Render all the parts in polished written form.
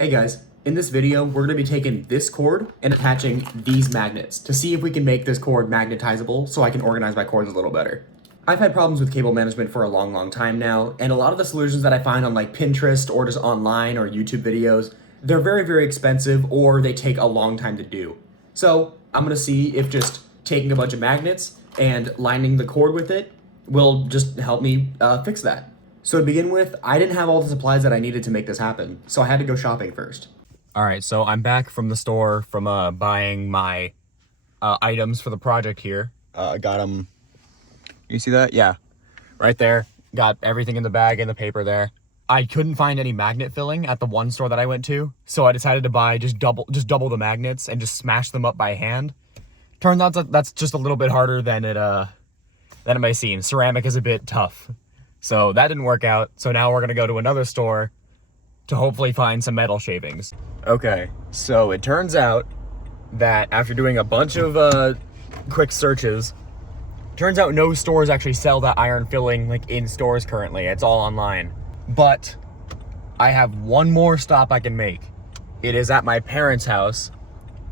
Hey guys, in this video, we're gonna be taking this cord and attaching these magnets to see if we can make this cord magnetizable so I can organize my cords a little better. I've had problems with cable management for a long time now, and a lot of the solutions that I find on like Pinterest or just online or YouTube videos, they're very expensive or they take a long time to do. So I'm gonna see if just taking a bunch of magnets and lining the cord with it will just help me fix that. So to begin with, I didn't have all the supplies that I needed to make this happen, so I had to go shopping first. All right, so I'm back from the store from buying my items for the project here. Got them. You see that? Yeah, right there. Got everything in the bag and the paper there. I couldn't find any magnet filling at the one store that I went to, so I decided to buy just double the magnets and just smash them up by hand. Turns out that's just a little bit harder than it may seem. Ceramic is a bit tough. So that didn't work out. So now we're gonna go to another store to hopefully find some metal shavings. Okay, so it turns out that after doing a bunch of quick searches, turns out no stores actually sell that iron filling like in stores currently. It's all online. But I have one more stop I can make. It is at my parents' house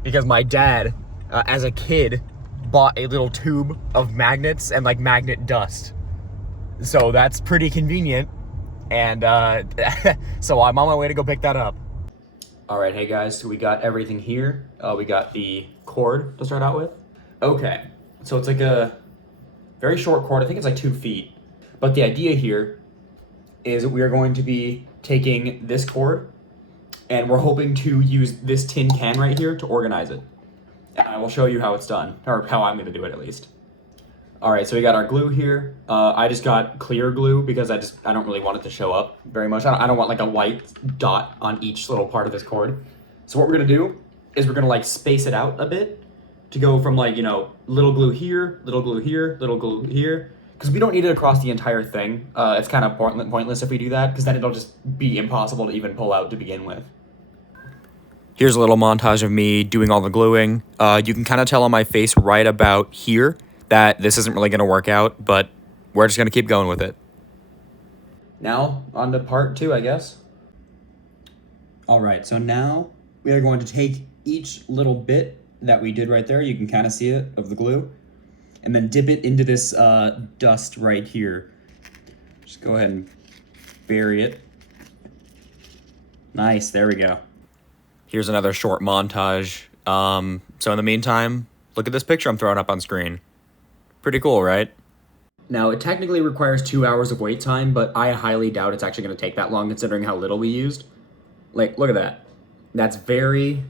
because my dad, as a kid, bought a little tube of magnets and like magnet dust. So that's pretty convenient, and so I'm on my way to go pick that up. All right, hey guys, so we got everything here. We got the cord to start out with. Okay, so it's like a very short cord. I think it's like 2 feet. But the idea here is we are going to be taking this cord, and we're hoping to use this tin can right here to organize it. And I will show you how it's done, or how I'm gonna do it at least. All right, so we got our glue here. I just got clear glue because I don't really want it to show up very much. I don't want like a white dot on each little part of this cord. So what we're gonna do is we're gonna like space it out a bit to go from like, you know, little glue here, little glue here, little glue here, because we don't need it across the entire thing. It's kind of pointless if we do that, because then it'll just be impossible to even pull out to begin with. Here's a little montage of me doing all the gluing. You can kind of tell on my face right about here that this isn't really going to work out, but we're just going to keep going with it. Now, on to part 2, I guess. All right, so now we are going to take each little bit that we did right there, you can kind of see it, of the glue, and then dip it into this dust right here. Just go ahead and bury it. Nice, there we go. Here's another short montage. So in the meantime, look at this picture I'm throwing up on screen. Pretty cool, right? Now, it technically requires 2 hours of wait time, but I highly doubt it's actually going to take that long considering how little we used. Like, look at that. That's very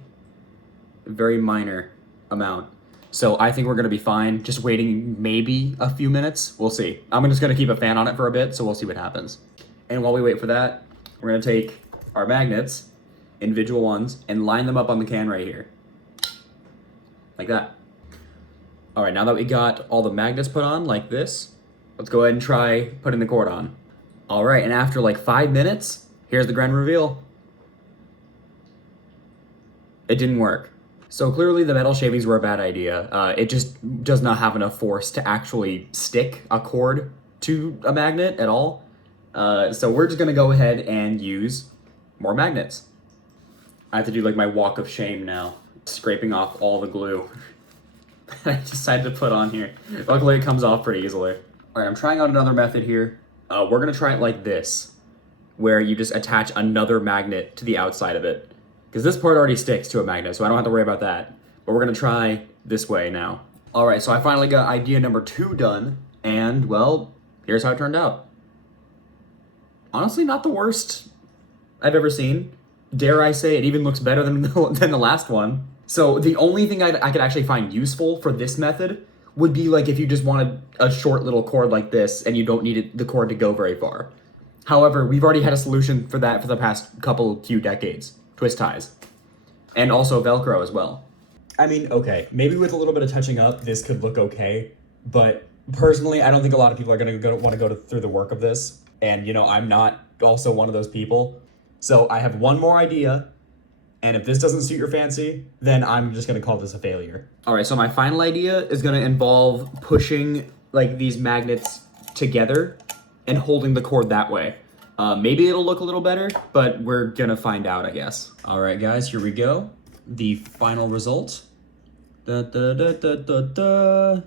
minor amount. So I think we're going to be fine. Just waiting maybe a few minutes. We'll see. I'm just going to keep a fan on it for a bit, so we'll see what happens. And while we wait for that, we're going to take our magnets, individual ones, and line them up on the can right here. Like that. All right, now that we got all the magnets put on like this, let's go ahead and try putting the cord on. All right, and after like 5 minutes, here's the grand reveal. It didn't work. So clearly the metal shavings were a bad idea. It just does not have enough force to actually stick a cord to a magnet at all. So we're just gonna go ahead and use more magnets. I have to do like my walk of shame now, scraping off all the glue I decided to put on here. Luckily it comes off pretty easily. All right, I'm trying out another method here. We're gonna try it like this, where you just attach another magnet to the outside of it. Because this part already sticks to a magnet, so I don't have to worry about that. But we're gonna try this way now. All right, so I finally got idea number 2 done, and well, here's how it turned out. Honestly, not the worst I've ever seen. Dare I say, it even looks better than the last one. So the only thing I could actually find useful for this method would be like if you just wanted a short little cord like this and you don't need the cord to go very far. However, we've already had a solution for that for the past few decades. Twist ties. And also Velcro as well. I mean, okay, maybe with a little bit of touching up, this could look okay. But personally, I don't think a lot of people are going to want to go through the work of this. And, you know, I'm not also one of those people. So I have one more idea. And if this doesn't suit your fancy, then I'm just gonna call this a failure. All right, so my final idea is gonna involve pushing like these magnets together and holding the cord that way. Maybe it'll look a little better, but we're gonna find out, I guess. All right, guys, here we go. The final result. Da, da, da, da, da, da.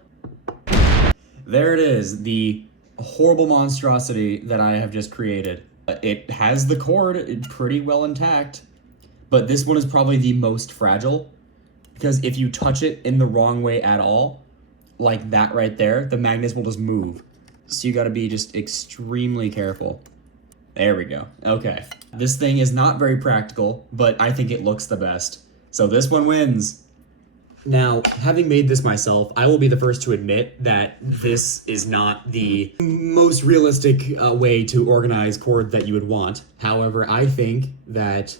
There it is, the horrible monstrosity that I have just created. It has the cord pretty well intact, but this one is probably the most fragile, because if you touch it in the wrong way at all, like that right there, the magnets will just move. So you gotta be just extremely careful. There we go. Okay. This thing is not very practical, but I think it looks the best. So this one wins. Now, having made this myself, I will be the first to admit that this is not the most realistic way to organize cord that you would want. However, I think that,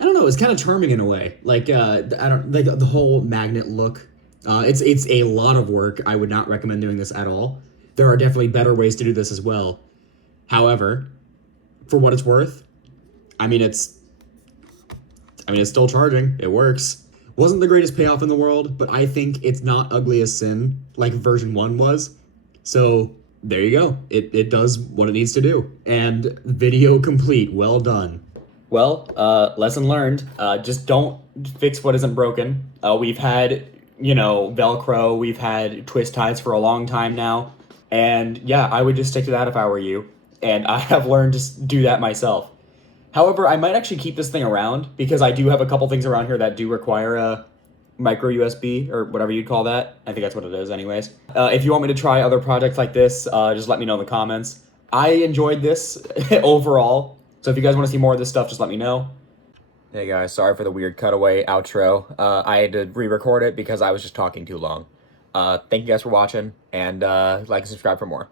I don't know, it's kind of charming in a way. Like, I don't like the whole magnet look. It's a lot of work. I would not recommend doing this at all. There are definitely better ways to do this as well. However, for what it's worth, I mean, it's still charging. It works. Wasn't the greatest payoff in the world, but I think it's not ugly as sin like version 1 was. So there you go. It does what it needs to do. And video complete. Well done. Well, lesson learned. Just don't fix what isn't broken. We've had, Velcro. We've had twist ties for a long time now. And yeah, I would just stick to that if I were you. And I have learned to do that myself. However, I might actually keep this thing around because I do have a couple things around here that do require a micro USB or whatever you'd call that. I think that's what it is anyways. If you want me to try other projects like this, just let me know in the comments. I enjoyed this overall. So if you guys want to see more of this stuff, just let me know. Hey guys, sorry for the weird cutaway outro. I had to re-record it because I was just talking too long. Thank you guys for watching, and like and subscribe for more.